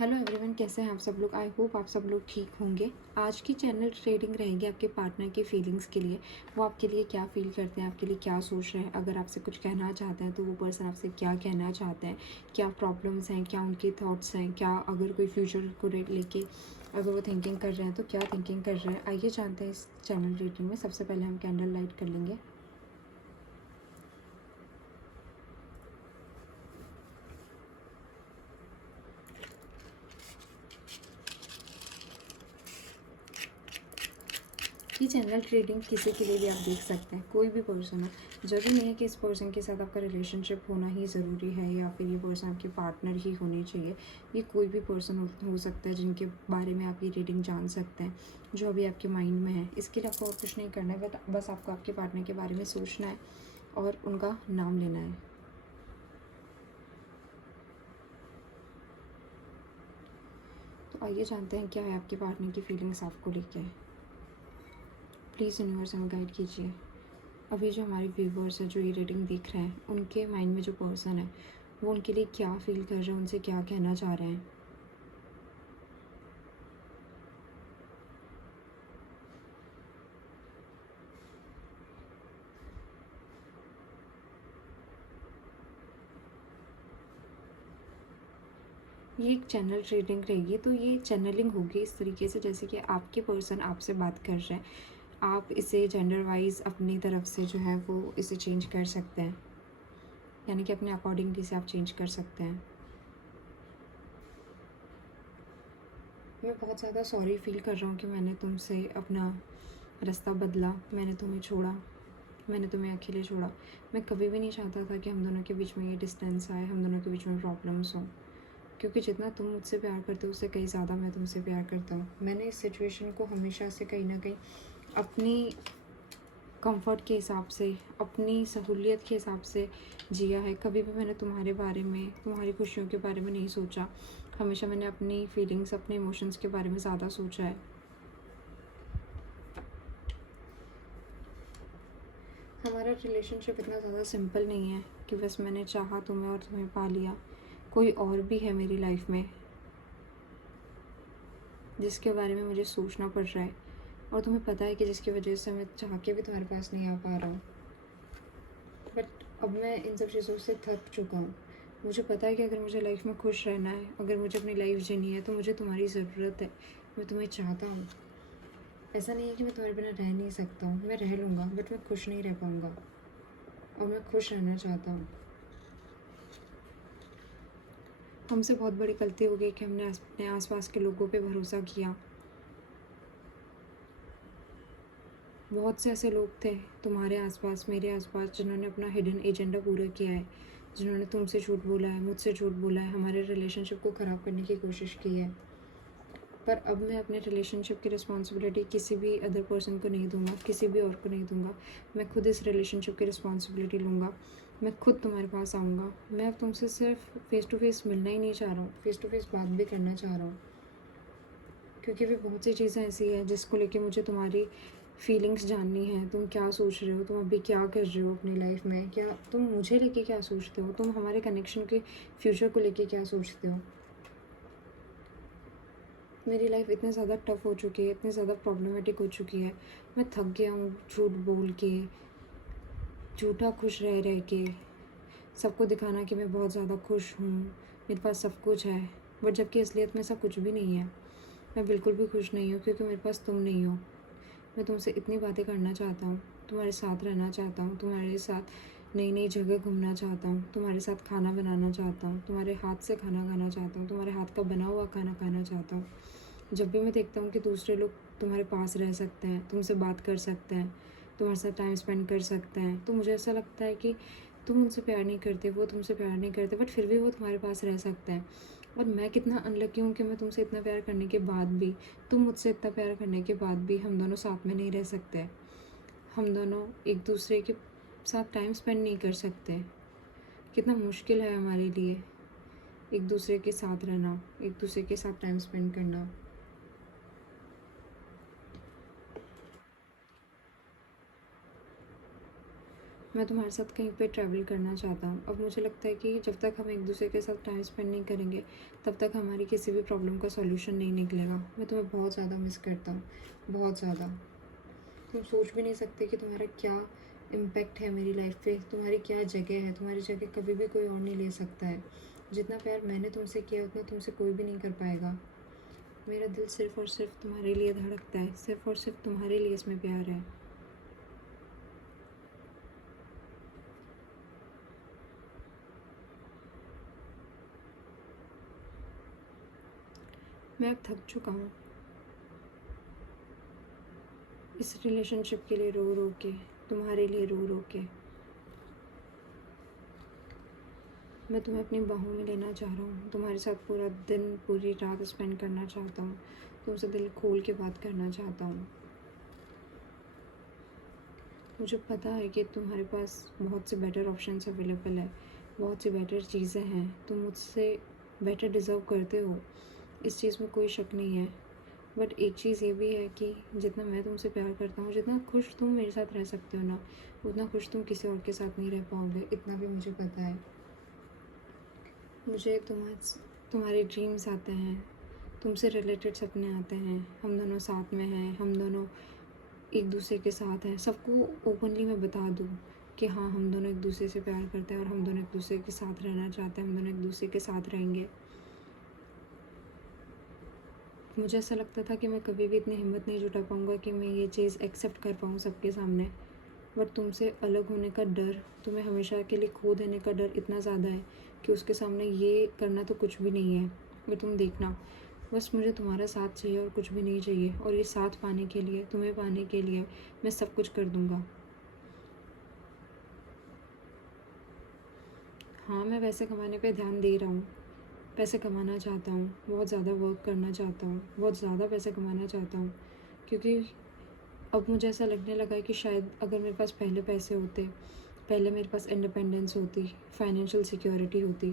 Hello everyone, कैसे हैं आप सब लोग। आई होप आप सब लोग ठीक होंगे। आज की चैनल रीडिंग रहेगी आपके पार्टनर की फीलिंग्स के लिए। वो आपके लिए क्या फील करते हैं, आपके लिए क्या सोच रहे हैं, अगर आपसे कुछ कहना चाहते हैं तो वो पर्सन आपसे क्या कहना चाहते हैं, क्या प्रॉब्लम्स हैं, क्या उनके थॉट्स हैं, क्या अगर कोई फ्यूचर को लेके अगर वो थिंकिंग कर रहे हैं तो क्या थिंकिंग कर रहे हैं। आइए जानते हैं इस चैनल रीडिंग में। सबसे पहले हम कैंडल लाइट कर लेंगे। ये जनरल ट्रेडिंग किसी के लिए भी आप देख सकते हैं, कोई भी पर्सन हो। ज़रूरी नहीं है कि इस पर्सन के साथ आपका रिलेशनशिप होना ही ज़रूरी है या फिर ये पर्सन आपके पार्टनर ही होने चाहिए। ये कोई भी पर्सन हो सकता है जिनके बारे में आप ये रीडिंग जान सकते हैं, जो अभी आपके माइंड में है। इसके लिए आपको और कुछ नहीं करना है, बस आपको आपके पार्टनर के बारे में सोचना है और उनका नाम लेना है। तो आइए जानते हैं क्या है आपके पार्टनर की फीलिंग्स आपको लेके। प्लीज़ यूनिवर्स हमें गाइड कीजिए। अभी जो हमारे व्यूवर्स हैं, जो ये रीडिंग देख रहे हैं, उनके माइंड में जो पर्सन है वो उनके लिए क्या फील कर रहे हैं, उनसे क्या कहना चाह रहे हैं। ये एक चैनल रीडिंग रहेगी, तो ये चैनलिंग होगी इस तरीके से जैसे कि आपके पर्सन आपसे बात कर रहे हैं। आप इसे जेंडर वाइज अपनी तरफ से जो है वो इसे चेंज कर सकते हैं, यानी कि अपने अकॉर्डिंग इसे आप चेंज कर सकते हैं। मैं बहुत ज़्यादा सॉरी फील कर रहा हूँ कि मैंने तुमसे अपना रास्ता बदला, मैंने तुम्हें छोड़ा, मैंने तुम्हें अकेले छोड़ा। मैं कभी भी नहीं चाहता था कि हम दोनों के बीच में ये डिस्टेंस आए, हम दोनों के बीच में प्रॉब्लम्स हों, क्योंकि जितना तुम मुझसे प्यार करते हो उससे कहीं ज़्यादा मैं तुमसे प्यार करता हूँ। मैंने इस सिचुएशन को हमेशा से कहीं ना कहीं अपनी कंफर्ट के हिसाब से, अपनी सहूलियत के हिसाब से जिया है। कभी भी मैंने तुम्हारे बारे में, तुम्हारी खुशियों के बारे में नहीं सोचा। हमेशा मैंने अपनी फीलिंग्स, अपने इमोशंस के बारे में ज़्यादा सोचा है। हमारा रिलेशनशिप इतना ज़्यादा सिंपल नहीं है कि बस मैंने चाहा तुम्हें और तुम्हें पा लिया। कोई और भी है मेरी लाइफ में जिसके बारे में मुझे सोचना पड़ रहा है, और तुम्हें पता है कि जिसकी वजह से मैं चाह के भी तुम्हारे पास नहीं आ पा रहा हूँ। बट अब मैं इन सब चीज़ों से थक चुका हूँ। मुझे पता है कि अगर मुझे लाइफ में खुश रहना है, अगर मुझे अपनी लाइफ जीनी है, तो मुझे तुम्हारी ज़रूरत है। मैं तुम्हें चाहता हूँ। ऐसा नहीं है कि मैं तुम्हारे बिना रह नहीं सकता हूँ, मैं रह लूँगा, बट मैं खुश नहीं रह पाऊँगा, और मैं खुश रहना चाहता हूँ। हमसे बहुत बड़ी गलती हो गई कि हमने अपने आसपास के लोगों पे भरोसा किया। बहुत से ऐसे लोग थे तुम्हारे आसपास, मेरे आसपास, जिन्होंने अपना हिडन एजेंडा पूरा किया है, जिन्होंने तुमसे झूठ बोला है, मुझसे झूठ बोला है, हमारे रिलेशनशिप को ख़राब करने की कोशिश की है। पर अब मैं अपने रिलेशनशिप की रिस्पॉन्सिबिलिटी किसी भी अदर पर्सन को नहीं दूंगा, किसी भी और को नहीं दूंगा। मैं खुद इस रिलेशनशिप की रिस्पॉन्सिबिलिटी लूँगा। मैं खुद तुम्हारे पास आऊँगा। मैं अब तुमसे सिर्फ फ़ेस टू फेस मिलना ही नहीं चाह रहा हूँ, फ़ेस टू फेस बात भी करना चाह रहा हूँ, क्योंकि भी बहुत सी चीज़ें ऐसी हैं जिसको लेके मुझे तुम्हारी फीलिंग्स जाननी है। तुम क्या सोच रहे हो, तुम अभी क्या कर रहे हो अपनी लाइफ में, क्या तुम मुझे लेके क्या सोचते हो, तुम हमारे कनेक्शन के फ्यूचर को लेके क्या सोचते हो। मेरी लाइफ इतनी ज़्यादा टफ हो चुकी है, इतनी ज़्यादा प्रॉब्लमेटिक हो चुकी है। मैं थक गया हूँ झूठ बोल के, झूठा खुश रह रह के, सबको दिखाना कि मैं बहुत ज़्यादा खुश हूँ, मेरे पास सब कुछ है, बट जबकि असलियत में ऐसा कुछ भी नहीं है। मैं बिल्कुल भी खुश नहीं हूँ, क्योंकि मेरे पास तुम नहीं हो। मैं तुमसे इतनी बातें करना चाहता हूँ, तुम्हारे साथ रहना चाहता हूँ, तुम्हारे साथ नई नई जगह घूमना चाहता हूँ, तुम्हारे साथ खाना बनाना चाहता हूँ, तुम्हारे हाथ से खाना खाना चाहता हूँ, तुम्हारे हाथ का बना हुआ खाना खाना चाहता हूँ। जब भी मैं देखता हूँ कि दूसरे लोग तुम्हारे पास रह सकते हैं, तुमसे बात कर सकते हैं, तुम्हारे साथ टाइम स्पेंड कर सकते हैं, तो मुझे ऐसा लगता है कि तुम उनसे प्यार नहीं करते, वो तुमसे प्यार नहीं करते, बट फिर भी वो तुम्हारे पास रह सकते हैं। और मैं कितना अनलकी हूँ कि मैं तुमसे इतना प्यार करने के बाद भी, तुम मुझसे इतना प्यार करने के बाद भी हम दोनों साथ में नहीं रह सकते। हम दोनों एक दूसरे के साथ टाइम स्पेंड नहीं कर सकते। कितना मुश्किल है हमारे लिए एक दूसरे के साथ रहना, एक दूसरे के साथ टाइम स्पेंड करना। मैं तुम्हारे साथ कहीं पे ट्रैवल करना चाहता हूँ। अब मुझे लगता है कि जब तक हम एक दूसरे के साथ टाइम स्पेंड नहीं करेंगे तब तक हमारी किसी भी प्रॉब्लम का सॉल्यूशन नहीं निकलेगा। मैं तुम्हें बहुत ज़्यादा मिस करता हूँ, बहुत ज़्यादा। तुम सोच भी नहीं सकते कि तुम्हारा क्या इम्पैक्ट है मेरी लाइफ पे, तुम्हारी क्या जगह है। तुम्हारी जगह कभी भी कोई और नहीं ले सकता है। जितना प्यार मैंने तुमसे किया उतना तुमसे कोई भी नहीं कर पाएगा। मेरा दिल सिर्फ़ और सिर्फ तुम्हारे लिए धड़कता है, सिर्फ़ और सिर्फ तुम्हारे लिए इसमें प्यार है। मैं अब थक चुका हूँ इस रिलेशनशिप के लिए रो रो के, तुम्हारे लिए रो रो के। मैं तुम्हें अपनी बाहों में लेना चाह रहा हूँ, तुम्हारे साथ पूरा दिन पूरी रात स्पेंड करना चाहता हूँ, तुमसे दिल खोल के बात करना चाहता हूँ। मुझे पता है कि तुम्हारे पास बहुत से बेटर ऑप्शंस अवेलेबल है, बहुत सी बेटर चीज़ें हैं, तुम मुझसे बेटर डिज़र्व करते हो, इस चीज़ में कोई शक नहीं है। बट एक चीज़ ये भी है कि जितना मैं तुमसे प्यार करता हूँ, जितना खुश तुम मेरे साथ रह सकते हो ना, उतना खुश तुम किसी और के साथ नहीं रह पाओगे, इतना भी मुझे पता है। मुझे तुम्हारे ड्रीम्स आते हैं, तुमसे रिलेटेड सपने आते हैं, हम दोनों साथ में हैं, हम दोनों एक दूसरे के साथ हैं। सबको ओपनली मैं बता दूँ कि हाँ, हम दोनों एक दूसरे से प्यार करते हैं और हम दोनों एक दूसरे के साथ रहना चाहते हैं, हम दोनों एक दूसरे के साथ रहेंगे। मुझे ऐसा लगता था कि मैं कभी भी इतनी हिम्मत नहीं जुटा पाऊँगा कि मैं ये चीज़ एक्सेप्ट कर पाऊँ सबके सामने। बट तुमसे अलग होने का डर, तुम्हें हमेशा के लिए खो देने का डर इतना ज़्यादा है कि उसके सामने ये करना तो कुछ भी नहीं है। पर तुम देखना, बस मुझे तुम्हारा साथ चाहिए और कुछ भी नहीं चाहिए। और ये साथ पाने के लिए, तुम्हें पाने के लिए मैं सब कुछ कर दूँगा। हाँ, मैं पैसे कमाने पे ध्यान दे रहा हूँ, पैसे कमाना चाहता हूँ, बहुत ज़्यादा वर्क करना चाहता हूँ, बहुत ज़्यादा पैसे कमाना चाहता हूँ। क्योंकि अब मुझे ऐसा लगने लगा है कि शायद अगर मेरे पास पहले पैसे होते, पहले मेरे पास इंडिपेंडेंस होती, फाइनेंशियल सिक्योरिटी होती,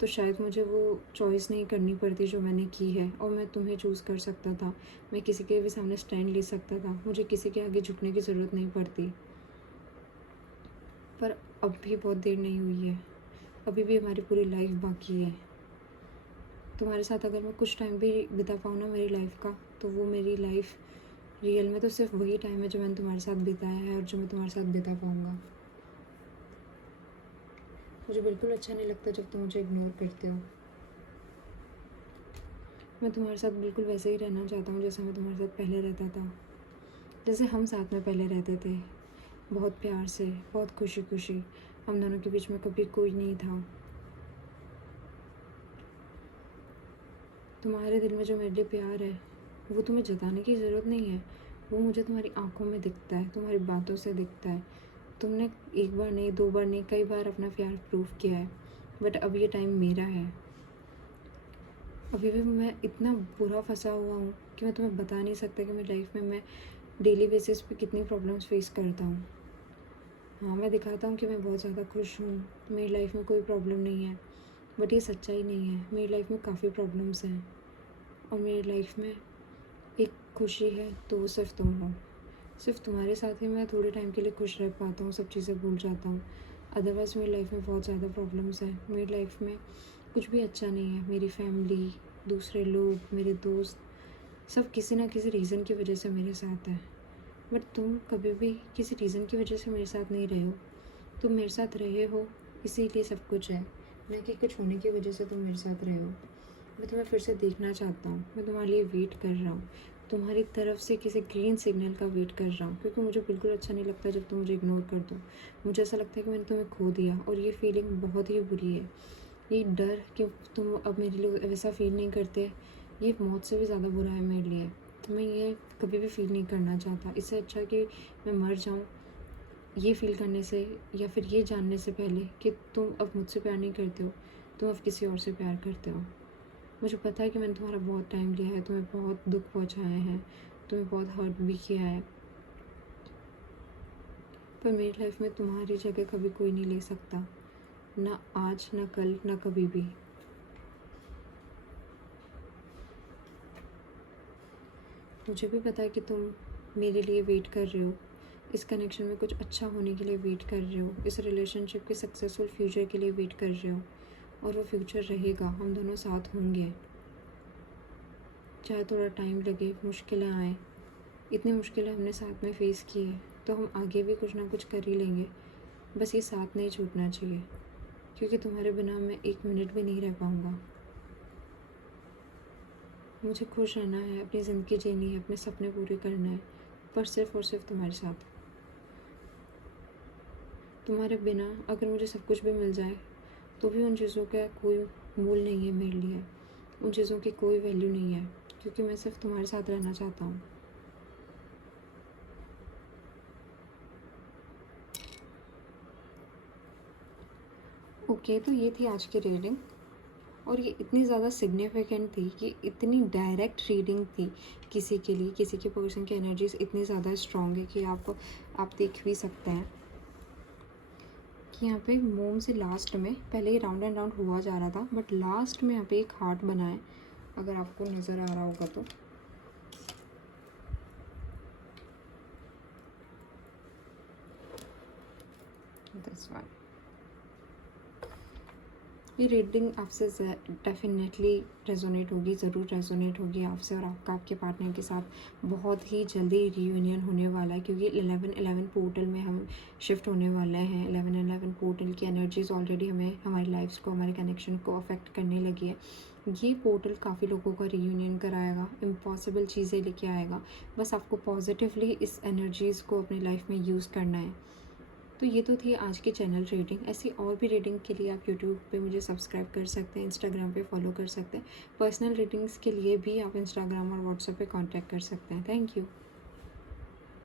तो शायद मुझे वो चॉइस नहीं करनी पड़ती जो मैंने की है, और मैं तुम्हें चूज़ कर सकता था। मैं किसी के भी सामने स्टैंड ले सकता था, मुझे किसी के आगे झुकने की ज़रूरत नहीं पड़ती। पर अब भी बहुत देर नहीं हुई है, अभी भी हमारी पूरी लाइफ बाकी है। तुम्हारे साथ अगर मैं कुछ टाइम भी बिता पाऊँ ना मेरी लाइफ का, तो वो मेरी लाइफ रियल में तो सिर्फ वही टाइम है जो मैंने तुम्हारे साथ बिताया है और जो मैं तुम्हारे साथ बिता पाऊँगा। मुझे बिल्कुल अच्छा नहीं लगता जब तुम मुझे इग्नोर करते हो। मैं तुम्हारे साथ बिल्कुल वैसे ही रहना चाहता हूँ जैसे मैं तुम्हारे साथ पहले रहता था, जैसे हम साथ में पहले रहते थे, बहुत प्यार से, बहुत खुशी खुशी। हम दोनों के बीच में कभी कोई नहीं था। तुम्हारे दिल में जो मेरे लिए प्यार है वो तुम्हें जताने की ज़रूरत नहीं है, वो मुझे तुम्हारी आंखों में दिखता है, तुम्हारी बातों से दिखता है। तुमने एक बार नहीं, दो बार नहीं, कई बार अपना प्यार प्रूव किया है। बट अब ये टाइम मेरा है। अभी भी मैं इतना बुरा फंसा हुआ हूँ कि मैं तुम्हें बता नहीं सकता कि मेरी लाइफ में मैं डेली बेसिस पे कितनी प्रॉब्लम्स फेस करता हूँ। हाँ, मैं दिखाता हूँ कि मैं बहुत ज़्यादा खुश हूँ, मेरी लाइफ में कोई प्रॉब्लम नहीं है, बट ये सच्चाई नहीं है। मेरी लाइफ में काफ़ी प्रॉब्लम्स हैं और मेरी लाइफ में एक खुशी है तो वो सिर्फ तुम हो। सिर्फ तुम्हारे साथ ही मैं थोड़े टाइम के लिए खुश रह पाता हूँ, सब चीज़ें भूल जाता हूँ। अदरवाइज़ मेरी लाइफ में बहुत ज़्यादा प्रॉब्लम्स हैं। मेरी लाइफ में कुछ भी अच्छा नहीं है। मेरी फैमिली, दूसरे लोग, मेरे दोस्त, सब किसी ना किसी रीज़न की वजह से मेरे साथ हैं। बट तुम कभी भी किसी रीज़न की वजह से मेरे साथ नहीं रहे हो। तुम मेरे साथ रहे हो इसीलिए सब कुछ है, न कि कुछ होने की वजह से तुम मेरे साथ रहे हो। मैं तुम्हें फिर से देखना चाहता हूँ, मैं तुम्हारे लिए वेट कर रहा हूँ, तुम्हारी तरफ से किसी ग्रीन सिग्नल का वेट कर रहा हूँ। क्योंकि मुझे बिल्कुल अच्छा नहीं लगता जब तुम मुझे इग्नोर कर दो। मुझे ऐसा लगता है कि मैंने तुम्हें खो दिया और ये फीलिंग बहुत ही बुरी है। ये डर कि तुम अब मेरे लिए वैसा फील नहीं करते, ये मौत से भी ज़्यादा बुरा है मेरे लिए। तो मैं ये कभी भी फील नहीं करना चाहता। इससे अच्छा कि मैं मर जाऊँ ये फ़ील करने से, या फिर ये जानने से पहले कि तुम अब मुझसे प्यार नहीं करते हो, तुम अब किसी और से प्यार करते हो। मुझे पता है कि मैंने तुम्हारा बहुत टाइम लिया है, तुम्हें बहुत दुख पहुंचाए हैं, तुम्हें बहुत हर्ट भी किया है, पर मेरी लाइफ में तुम्हारी जगह कभी कोई नहीं ले सकता, ना आज, ना कल, ना कभी भी। मुझे भी पता है कि तुम मेरे लिए वेट कर रहे हो, इस कनेक्शन में कुछ अच्छा होने के लिए वेट कर रहे हो, इस रिलेशनशिप के सक्सेसफुल फ्यूचर के लिए वेट कर रहे हो, और वो फ्यूचर रहेगा, हम दोनों साथ होंगे। चाहे थोड़ा टाइम लगे, मुश्किलें आए, इतनी मुश्किलें हमने साथ में फ़ेस की है, तो हम आगे भी कुछ ना कुछ कर ही लेंगे। बस ये साथ नहीं छूटना चाहिए, क्योंकि तुम्हारे बिना मैं 1 मिनट भी नहीं रह पाऊँगा। मुझे खुश रहना है, अपनी ज़िंदगी जीनी है, अपने सपने पूरे करना है, पर सिर्फ़ और सिर्फ तुम्हारे साथ। तुम्हारे बिना अगर मुझे सब कुछ भी मिल जाए, तो भी उन चीज़ों का कोई मोल नहीं है मेरे लिए, उन चीज़ों की कोई वैल्यू नहीं है, क्योंकि मैं सिर्फ तुम्हारे साथ रहना चाहता हूँ। ओके, तो ये थी आज की रीडिंग, और ये इतनी ज़्यादा सिग्निफिकेंट थी कि इतनी डायरेक्ट रीडिंग थी किसी के लिए, किसी के पर्सन की एनर्जीज इतनी ज़्यादा स्ट्रॉन्ग है कि आप देख भी सकते हैं कि यहाँ पे मोम से लास्ट में, पहले ही राउंड एंड राउंड हुआ जा रहा था, बट लास्ट में यहाँ पे एक हार्ट बना है, अगर आपको नज़र आ रहा होगा तो। दिस वन, ये रीडिंग आपसे डेफिनेटली रेजोनेट होगी, ज़रूर रेजोनेट होगी आपसे, और आपका आपके पार्टनर के साथ बहुत ही जल्दी रीयूनियन होने वाला है, क्योंकि 11-11 पोर्टल में हम शिफ्ट होने वाले हैं। 11-11 पोर्टल की एनर्जीज ऑलरेडी हमें, हमारी लाइफ्स को, हमारे कनेक्शन को अफेक्ट करने लगी है। ये पोर्टल काफ़ी लोगों का रीयूनियन कराएगा, इम्पॉसिबल चीज़ें लेके आएगा, बस आपको पॉजिटिवली इस एनर्जीज़ को अपनी लाइफ में यूज़ करना है। तो ये तो थी आज की चैनल रीडिंग। ऐसी और भी रीडिंग के लिए आप यूट्यूब पे मुझे सब्सक्राइब कर सकते हैं, इंस्टाग्राम पे फॉलो कर सकते हैं। पर्सनल रीडिंग्स के लिए भी आप इंस्टाग्राम और व्हाट्सएप पे कांटेक्ट कर सकते हैं। Thank you.